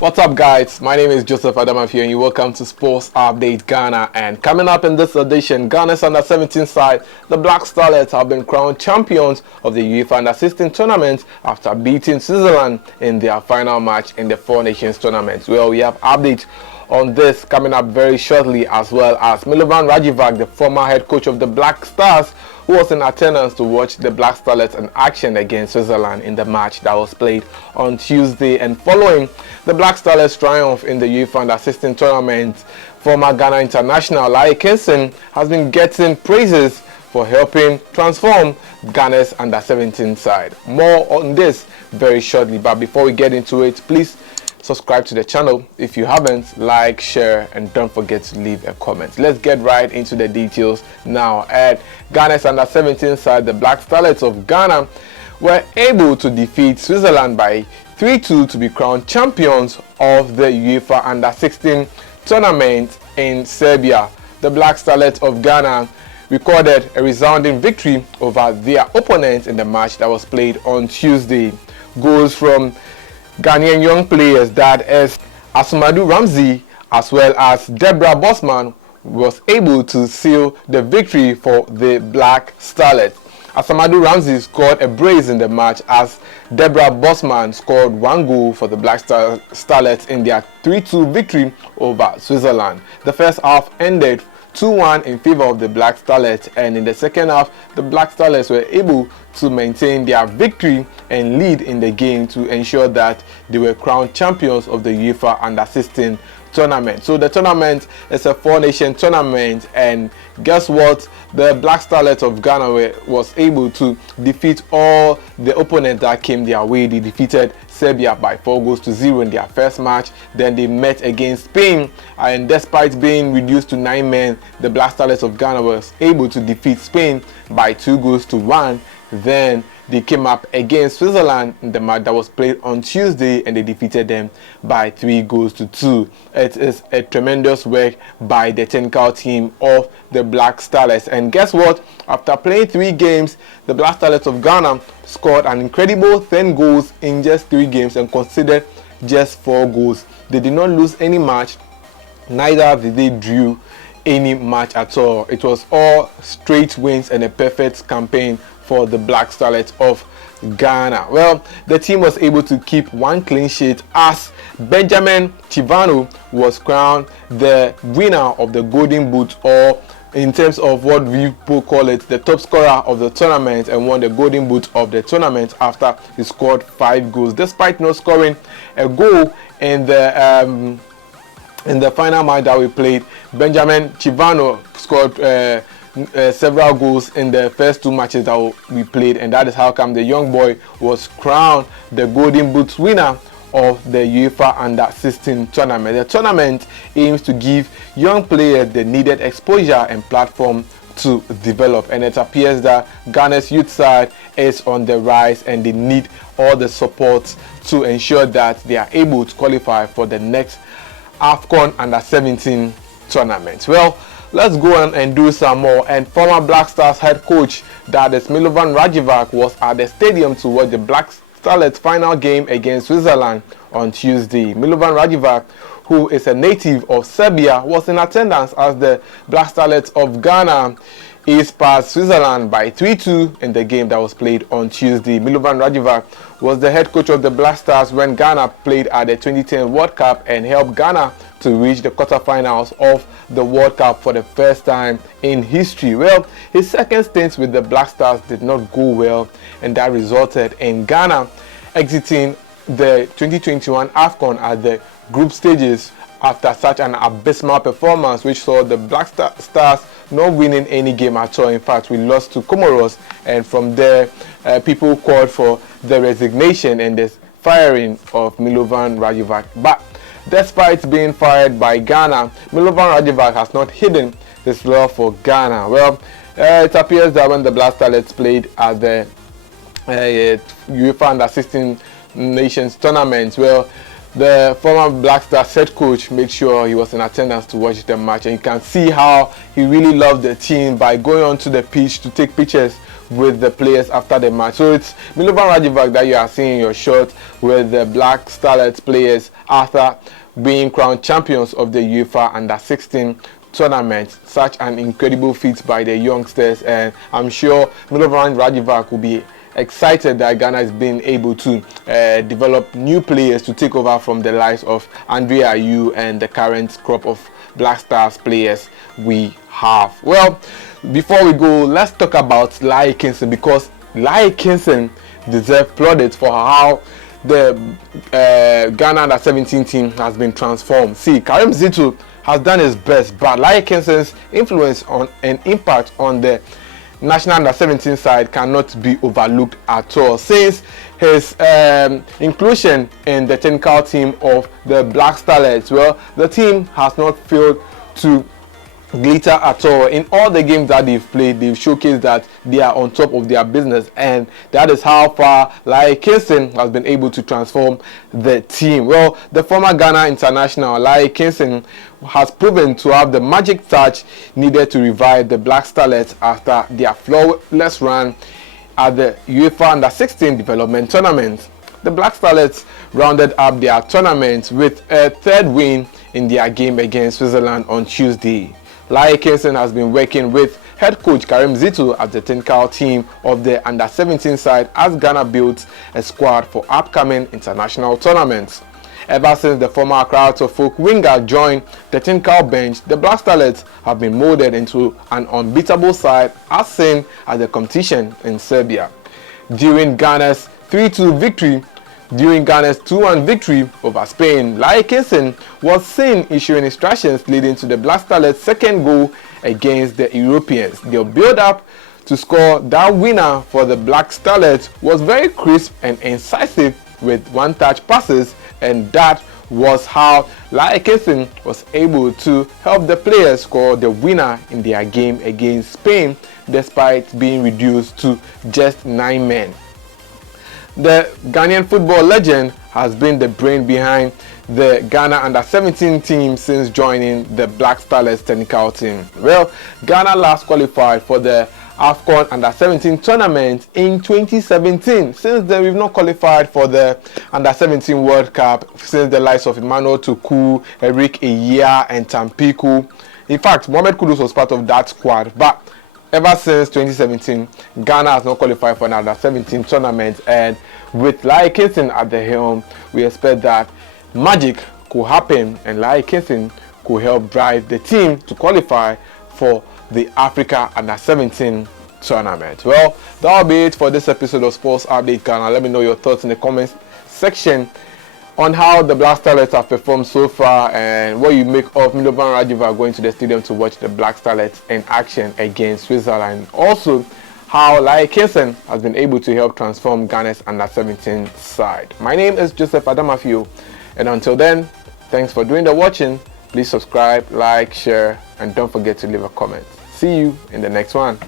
What's up, guys? My name is Joseph Adamafio and you welcome to Sports Update Ghana. And coming up in this edition, Ghana's under-17 side, the Black Starlets, have been crowned champions of the UEFA under-16 tournament after beating Switzerland in their final match in the Four Nations tournament. Well, we have updates on this coming up very shortly, as well as Milovan Rajevac, the former head coach of the Black Stars, who was in attendance to watch the Black Starlets in action against Switzerland in the match that was played on Tuesday. And following the Black Starlets' triumph in the UEFA Under-16 tournament, former Ghana international Laryea Kingston has been getting praises for helping transform Ghana's Under-17 side. More on this very shortly, but before we get into it, please subscribe to the channel if you haven't, like, share, and don't forget to leave a comment. Let's get right into the details now. At Ghana's under-17 side, the Black Starlets of Ghana were able to defeat Switzerland by 3-2 to be crowned champions of the UEFA under-16 tournament in Serbia. The Black Starlets of Ghana recorded a resounding victory over their opponents in the match that was played on Tuesday. Goals from Ghanaian young players, that is Asumadu Ramsey as well as Deborah Bosman, was able to seal the victory for the Black Starlets. Asumadu Ramsey scored a brace in the match as Deborah Bosman scored one goal for the Black Starlets in their 3-2 victory over Switzerland. The first half ended 2-1 in favor of the Black Starlets, and in the second half the Black Starlets were able to maintain their victory and lead in the game to ensure that they were crowned champions of the UEFA Under-16 tournament. So the tournament is a four-nation tournament, and guess what? The Black Starlets of Ghana was able to defeat all the opponents that came their way. They defeated Serbia by 4-0 in their first match. Then they met against Spain, and despite being reduced to 9 men, the Black Starlets of Ghana was able to defeat Spain by 2-1. Then they came up against Switzerland in the match that was played on Tuesday, and they defeated them by 3-2. It is a tremendous work by the technical team of the Black Starlets. And guess what? After playing 3 games, the Black Starlets of Ghana scored an incredible 10 goals in just 3 games and conceded just 4 goals. They did not lose any match, neither did they draw any match at all. It was all straight wins and a perfect campaign for the Black Starlets of Ghana. Well, the team was able to keep 1 clean sheet as Benjamin Chivano was crowned the winner of the Golden Boot, or in terms of what we call it, the top scorer of the tournament, and won the Golden Boot of the tournament after he scored 5 goals. Despite not scoring a goal in the final match that we played, Benjamin Chivano scored several goals in the first 2 matches that we played, and that is how come the young boy was crowned the Golden Boot winner of the UEFA Under-16 tournament. The tournament aims to give young players the needed exposure and platform to develop, and it appears that Ghana's youth side is on the rise and they need all the support to ensure that they are able to qualify for the next AFCON Under-17 tournament. Well, let's go on and do some more. And former Black Stars head coach, that is Milovan Rajevac, was at the stadium to watch the Black Starlets final game against Switzerland on Tuesday. Milovan Rajevac, who is a native of Serbia, was in attendance as the Black Starlets of Ghana is past Switzerland by 3-2 in the game that was played on Tuesday. Milovan Rajevac was the head coach of the Black Stars when Ghana played at the 2010 World Cup and helped Ghana to reach the quarterfinals of the World Cup for the first time in history. Well, his second stint with the Black Stars did not go well, and that resulted in Ghana exiting the 2021 AFCON at the group stages after such an abysmal performance, which saw the Black Stars not winning any game at all. In fact, we lost to Comoros, and from there people called for the resignation and the firing of Milovan Rajevac. But despite being fired by Ghana, Milovan Rajevac has not hidden his love for Ghana. Well, it appears that when the Black Starlets played at the UEFA Under-16 Nations tournament, well, the former Black Stars head coach made sure he was in attendance to watch the match, and you can see how he really loved the team by going onto the pitch to take pictures with the players after the match. So it's Milovan Rajevac that you are seeing in your shot with the Black Starlets players after being crowned champions of the UEFA Under-16 tournament. Such an incredible feat by the youngsters, and I'm sure Milovan Rajevac will be excited that Ghana has been able to develop new players to take over from the likes of Laryea Kingston and the current crop of Black Stars players we have. Well, before we go, let's talk about Laryea Kingston, because Laryea Kingston deserves plaudits for how the Ghana Under-17 team has been transformed. See, Karim Zito has done his best, but Laryea Kingston's influence on and impact on the national Under-17 side cannot be overlooked at all, since his inclusion in the technical team of the Black Starlets. Well, the team has not failed to glitter at all. In all the games that they've played, they've showcased that they are on top of their business, and that is how far Laryea Kingston has been able to transform the team. Well, the former Ghana international Laryea Kingston has proven to have the magic touch needed to revive the Black Starlets after their flawless run at the UEFA Under-16 development tournament. The Black Starlets rounded up their tournament with a third win in their game against Switzerland on Tuesday. Laryea Kingston has been working with head coach Karim Zito at the technical team of the Under-17 side as Ghana builds a squad for upcoming international tournaments. Ever since the former Accra Folk winger joined the technical bench, the Black Starlets have been molded into an unbeatable side as seen at the competition in Serbia. During Ghana's 2-1 victory over Spain, Laryea Kingston was seen issuing instructions leading to the Black Starlets' second goal against the Europeans. Their build-up to score that winner for the Black Starlets was very crisp and incisive with one-touch passes, and that was how Laryea Kingston was able to help the players score the winner in their game against Spain, despite being reduced to just 9 men. The Ghanaian football legend has been the brain behind the Ghana Under-17 team since joining the Black Starlets technical team. Well, Ghana last qualified for the AFCON Under-17 tournament in 2017. Since then, we've not qualified for the Under-17 World Cup since the likes of Emmanuel Toku, Eric Eyia, and Tampico. In fact, Mohamed Kudus was part of that squad, but ever since 2017, Ghana has not qualified for an Under-17 tournament, and with Laryea Kingston at the helm, we expect that magic could happen and Laryea Kingston could help drive the team to qualify for the Africa Under-17 tournament. Well, that will be it for this episode of Sports Update Ghana. Let me know your thoughts in the comments section on how the Black Starlets have performed so far and what you make of Milovan Rajevac going to the stadium to watch the Black Starlets in action against Switzerland. Also, how Laryea Kingston has been able to help transform Ghana's Under-17 side. My name is Joseph Adamafio, and until then, thanks for doing the watching. Please subscribe, like, share, and don't forget to leave a comment. See you in the next one.